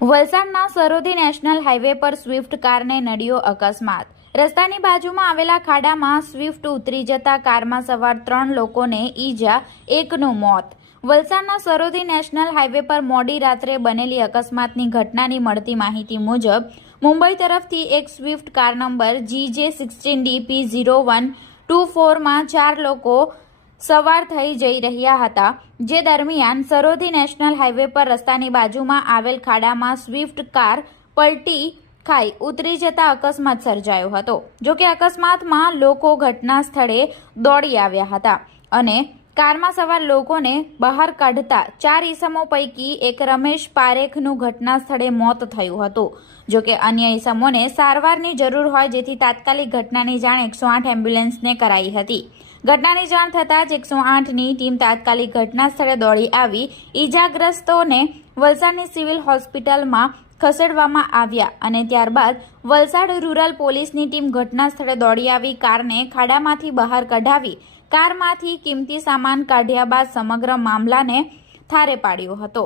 વલસાડના Sarodi national highway પર Swift કારને નડ્યો અકસ્માત। રસ્તાની બાજુમાં આવેલા ખાડામાં સ્વિફ્ટ ઉતરી જતા કારમાં સવાર 3 લોકોને ઈજા, એકનું મોત। વલસાડના સરોદી નેશનલ હાઈવે પર મોડી રાત્રે બનેલી અકસ્માતની ઘટનાની મળતી માહિતી મુજબ મુંબઈ તરફથી એક સ્વિફ્ટ કાર નંબર GJ16DP0124 માં 4 લોકો સવાર થઈ જઈ રહ્યા હતા, જે દરમિયાન સરોદી નેશનલ હાઈવે પર રસ્તાની બાજુમાં આવેલ ખાડામાં સ્વિફ્ટ કાર પલટી ખાઈ ઉતરી જતા અકસ્માત સર્જાયો હતો। જો કે અકસ્માતમાં લોકો ઘટના સ્થળે દોડી આવ્યા હતા અને કારમાં સવાર લોકોને બહાર કાઢતા 4 ઈસમો પૈકી એક રમેશ પારેખનું ઘટના સ્થળે મોત થયું હતું। જો કે અન્ય ઈસમોને સારવારની જરૂર હોય, જેથી તાત્કાલિક ઘટનાની જાણ 108 એમ્બ્યુલન્સને કરાઈ હતી। ઘટનાની જાણ થતાં જ 108ની ટીમ તાત્કાલિક ઘટના સ્થળે દોડી આવી ઈજાગ્રસ્તોને વલસાડની સિવિલ હોસ્પિટલમાં ખસેડવામાં આવ્યા અને ત્યારબાદ વલસાડ રૂરલ પોલીસની ટીમ ઘટના સ્થળે દોડી આવી કારને ખાડામાંથી બહાર કઢાવી કારમાંથી કિંમતી સામાન કાઢ્યા બાદ સમગ્ર મામલાને થારે પાડ્યો હતો।